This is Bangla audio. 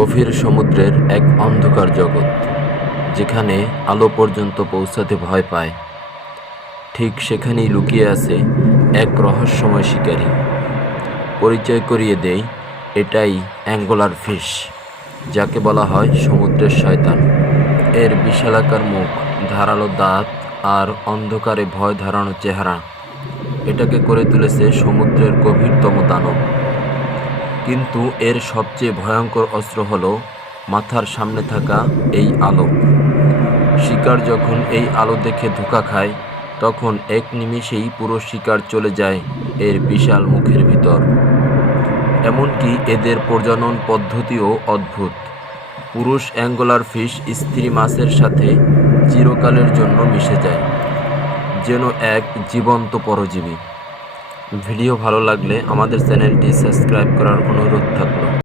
গভীর সমুদ্রের এক অন্ধকার জগৎ, যেখানে আলো পর্যন্ত পৌঁছাতে ভয় পায়। ঠিক সেখানেই লুকিয়ে আছে এক রহস্যময় শিকারী। পরিচয় করিয়ে দেই, এটাই অ্যাঙ্গলার ফিশ, যাকে বলা হয় সমুদ্রের শয়তান। এর বিশালাকার মুখ, ধারালো দাঁত আর অন্ধকারে ভয় ধারানো চেহারা এটাকে করে তুলেছে সমুদ্রের গভীরতম দানব। কিন্তু এর সবচেয়ে ভয়ঙ্কর অস্ত্র হলো মাথার সামনে থাকা এই আলো। শিকার যখন এই আলো দেখে ধোঁকা খায়, তখন এক নিমেষেই পুরো শিকার চলে যায় এর বিশাল মুখের ভিতর। এমনকি এদের প্রজনন পদ্ধতিও অদ্ভুত। পুরুষ অ্যাঙ্গলার ফিশ স্ত্রী মাছের সাথে চিরকালের জন্য মিশে যায়, যেন এক জীবন্ত পরজীবী। ভিডিও ভালো লাগলে আমাদের চ্যানেলটি সাবস্ক্রাইব করার অনুরোধ থাকলো।